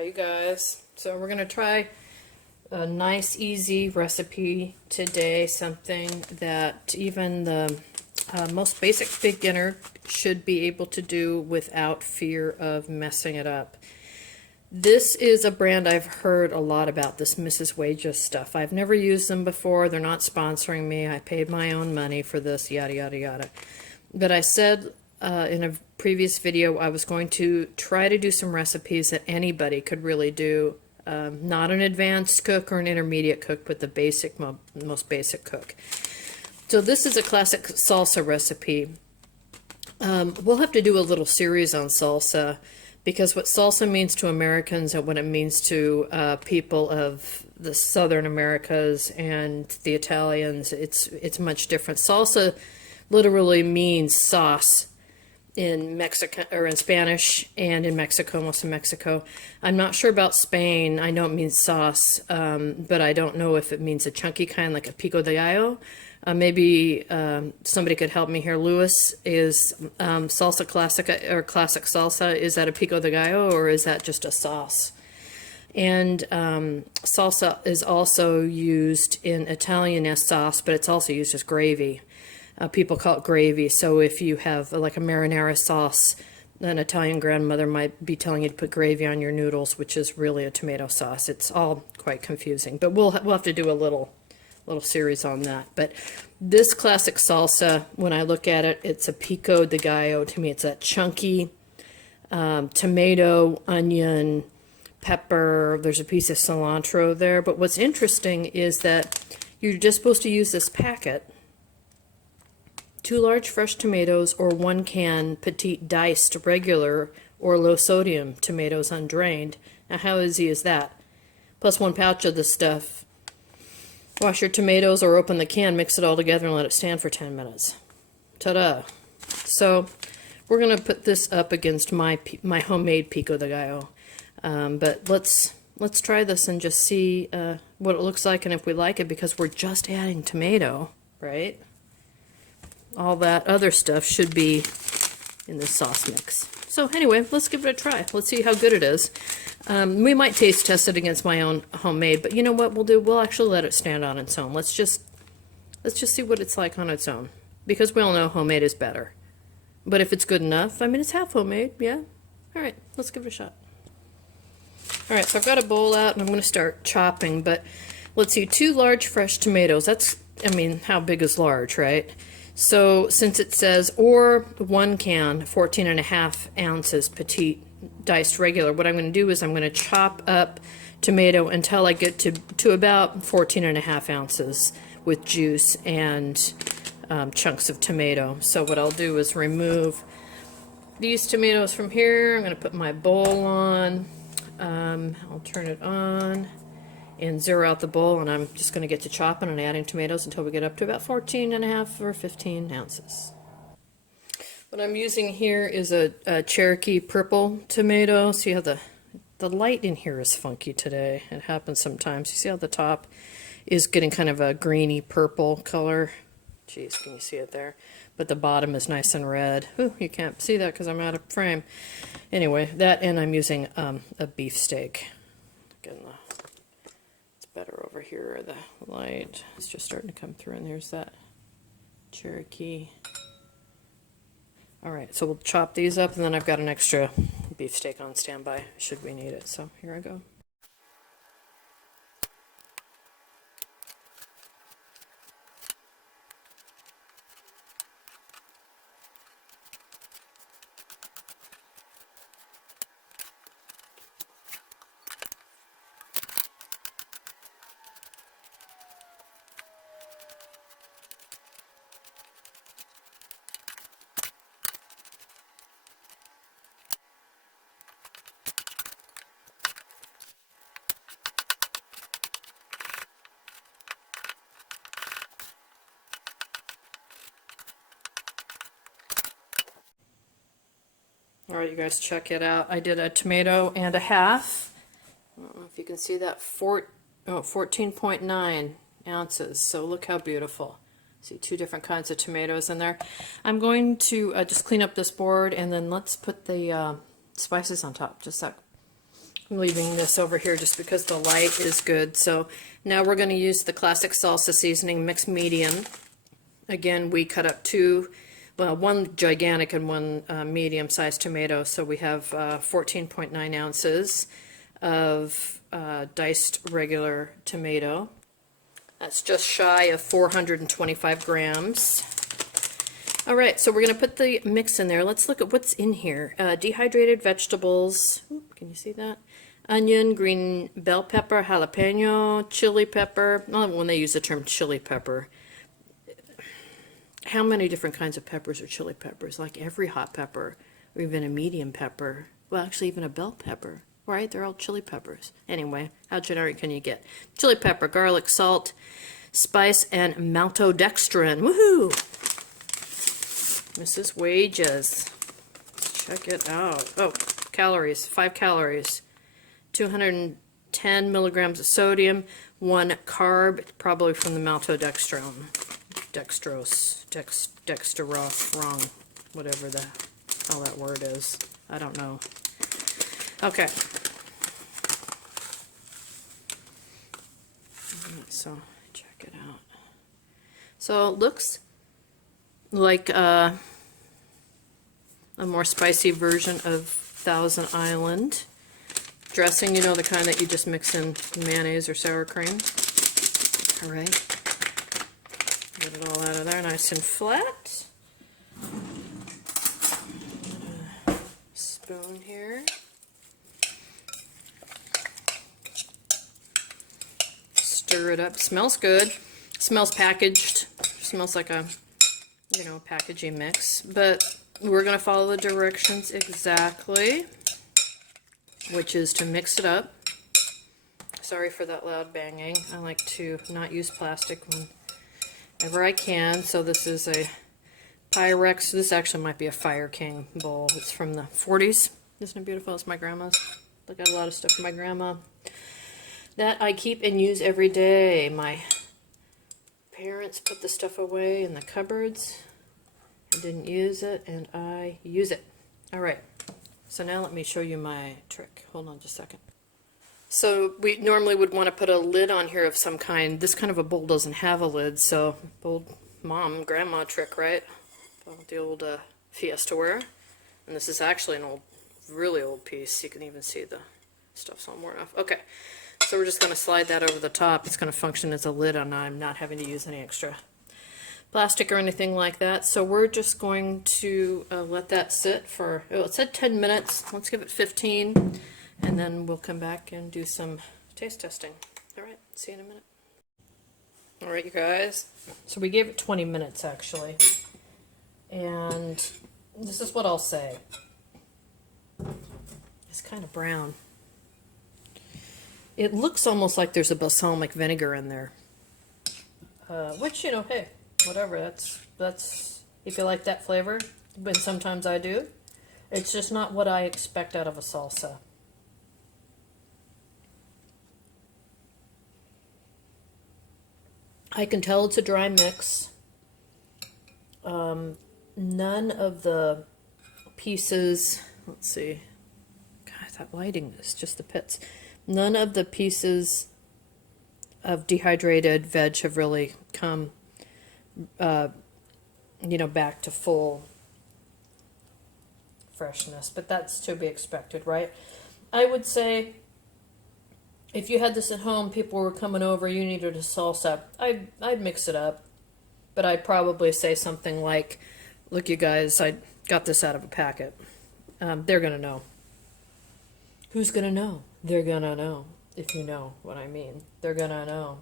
Hi you guys. So we're gonna try a nice easy recipe today, something that even the most basic beginner should be able to do without fear of messing it up. This is a brand I've heard a lot about, this Mrs Wages stuff. I've never used them before. They're not sponsoring me. I paid my own money for this, yada yada yada. But I said in a previous video I was going to try to do some recipes that anybody could really do. Not an advanced cook or an intermediate cook, but the basic, most basic cook. So this is a classic salsa recipe. We'll have to do a little series on salsa, because what salsa means to Americans and what it means to people of the Southern Americas and the Italians, it's much different. Salsa literally means sauce in Mexican or in Spanish, and in Mexico, most of Mexico. I'm not sure about Spain. I know it means sauce, but I don't know if it means a chunky kind, like a pico de gallo. Maybe somebody could help me here. Lewis, is salsa classica or classic salsa, is that a pico de gallo or is that just a sauce? And salsa is also used in Italian as sauce, but it's also used as gravy. People call it gravy. So if you have like a marinara sauce, an Italian grandmother might be telling you to put gravy on your noodles, which is really a tomato sauce. It's all quite confusing, but we'll have to do a little series on that. But this classic salsa, when I look at it, it's a pico de gallo. To me, it's that chunky tomato, onion, pepper. There's a piece of cilantro there. But what's interesting is that you're just supposed to use this packet: 2 large fresh tomatoes or 1 can petite diced regular or low sodium tomatoes undrained. Now how easy is that? Plus 1 pouch of this stuff. Wash your tomatoes or open the can, mix it all together and let it stand for 10 minutes. Ta-da! So we're going to put this up against my homemade pico de gallo. But let's try this and just see what it looks like and if we like it, because we're just adding tomato, right? All that other stuff should be in this sauce mix. So anyway, let's give it a try. Let's see how good it is. We might taste test it against my own homemade, but you know what we'll do? We'll actually let it stand on its own. Let's just see what it's like on its own, because we all know homemade is better. But if it's good enough, I mean, it's half homemade, yeah. All right, let's give it a shot. All right, so I've got a bowl out and I'm going to start chopping. But let's see, 2 large fresh tomatoes. That's, I mean, how big is large, right? So since it says, or 1 can, 14.5 ounces petite diced regular, what I'm going to do is I'm going to chop up tomato until I get to about 14.5 ounces with juice and chunks of tomato. So what I'll do is remove these tomatoes from here. I'm going to put my bowl on. I'll turn it on and zero out the bowl, and I'm just going to get to chopping and adding tomatoes until we get up to about 14.5 or 15 ounces. What I'm using here is a Cherokee purple tomato. See how the light in here is funky today. It happens sometimes. You see how the top is getting kind of a greeny purple color? Jeez, can you see it there? But the bottom is nice and red. Ooh, you can't see that because I'm out of frame. Anyway, that, and I'm using a beef steak. Again, it's better over here. The light is just starting to come through, and there's that Cherokee. All right, so we'll chop these up, and then I've got an extra beef steak on standby should we need it. So here I go. All right, you guys, check it out. I did a tomato and a half. I don't know if you can see that. 14.9 ounces. So look how beautiful. See 2 different kinds of tomatoes in there. I'm going to just clean up this board, and then let's put the spices on top. Just a sec. I'm leaving this over here just because the light is good. So now we're going to use the classic salsa seasoning, mixed medium. Again, we cut up one gigantic and one medium-sized tomato. So we have 14.9 ounces of diced regular tomato. That's just shy of 425 grams. All right, so we're going to put the mix in there. Let's look at what's in here. Dehydrated vegetables. Oop, can you see that? Onion, green bell pepper, jalapeno, chili pepper. Well, when they use the term chili pepper, how many different kinds of peppers are chili peppers? Like every hot pepper, or even a medium pepper. Well, actually, even a bell pepper, right? They're all chili peppers. Anyway, how generic can you get? Chili pepper, garlic, salt, spice, and maltodextrin. Woohoo! Mrs Wages. Check it out. Oh, calories, 5 calories. 210 milligrams of sodium, 1 carb, probably from the maltodextrin. Dextrose, wrong, whatever the hell that word is. I don't know. Okay. So, check it out. So, it looks like a more spicy version of Thousand Island dressing, you know, the kind that you just mix in mayonnaise or sour cream. All right. Get it all out of there nice and flat. Spoon here. Stir it up. Smells good. Smells packaged. Smells like a, you know, packaging mix. But we're going to follow the directions exactly, which is to mix it up. Sorry for that loud banging. I like to not use plastic whenever I can. So this is a Pyrex. This actually might be a Fire King bowl. It's from the 40s. Isn't it beautiful? It's my grandma's. Look at a lot of stuff from my grandma that I keep and use every day. My parents put the stuff away in the cupboards. I didn't use it, and I use it. All right. So now let me show you my trick. Hold on just a second. So we normally would want to put a lid on here of some kind. This kind of a bowl doesn't have a lid, so old mom, grandma trick, right? The old Fiestaware. And this is actually an old, really old piece. You can even see the stuff's all worn off. Okay, so we're just going to slide that over the top. It's going to function as a lid, and I'm not having to use any extra plastic or anything like that. So we're just going to let that sit for, oh, it said 10 minutes. Let's give it 15, and then we'll come back and do some taste testing. All right, see you in a minute. All right, you guys. So we gave it 20 minutes, actually. And this is what I'll say. It's kind of brown. It looks almost like there's a balsamic vinegar in there. Which, you know, hey, whatever, that's if you like that flavor, but sometimes I do. It's just not what I expect out of a salsa. I can tell it's a dry mix. None of the pieces, let's see, God, that lighting is just the pits. None of the pieces of dehydrated veg have really come you know, back to full freshness, but that's to be expected, right? I would say if you had this at home, people were coming over, you needed a salsa, I'd mix it up, but I'd probably say something like, look, you guys, I got this out of a packet. They're gonna know. Who's gonna know? They're gonna know, if you know what I mean. They're gonna know.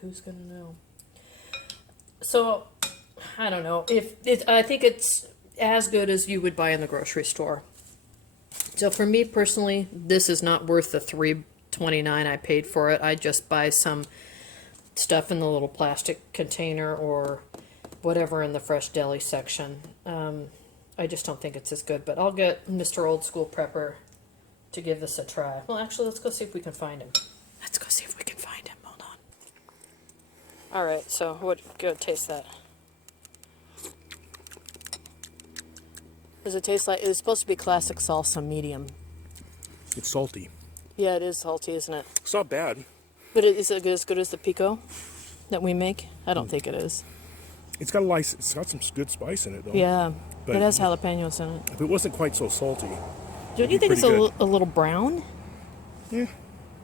Who's gonna know? So, I don't know. I think it's as good as you would buy in the grocery store. So for me personally, this is not worth the $3.29 I paid for it. I just buy some stuff in the little plastic container or whatever in the fresh deli section. I just don't think it's as good. But I'll get Mr. Old School Prepper to give this a try. Well, actually, let's go see if we can find him. Let's go see if we can find him. Hold on. All right, so go taste that. Does it taste like, it's supposed to be classic salsa medium. It's salty. Yeah, it is salty, isn't it? It's not bad. But is it as good as the pico that we make? I don't think it is. It's got some good spice in it, though. Yeah, But it has jalapenos in it. if it wasn't quite so salty, Don't you think it's a little brown? yeah,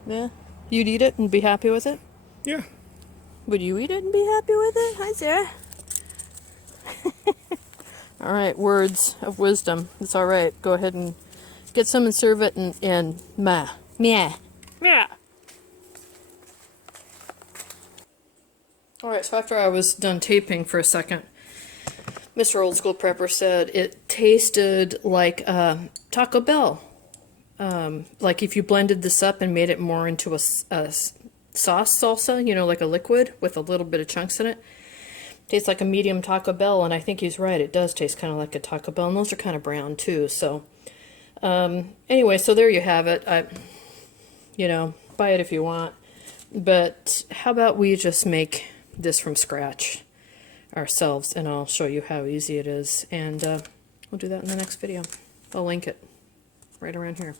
Yeah. You'd eat it and be happy with it? yeah. Would you eat it and be happy with it? Hi, Sarah. All right, words of wisdom. It's all right. Go ahead and get some and serve it and meh. All right, so after I was done taping for a second, Mr. Old School Prepper said it tasted like Taco Bell. Like if you blended this up and made it more into a sauce salsa, you know, like a liquid with a little bit of chunks in it. Tastes like a medium Taco Bell, and I think he's right. It does taste kind of like a Taco Bell, and those are kind of brown too. So, anyway, so there you have it. You know, buy it if you want. But how about we just make this from scratch ourselves, and I'll show you how easy it is. And we'll do that in the next video. I'll link it right around here.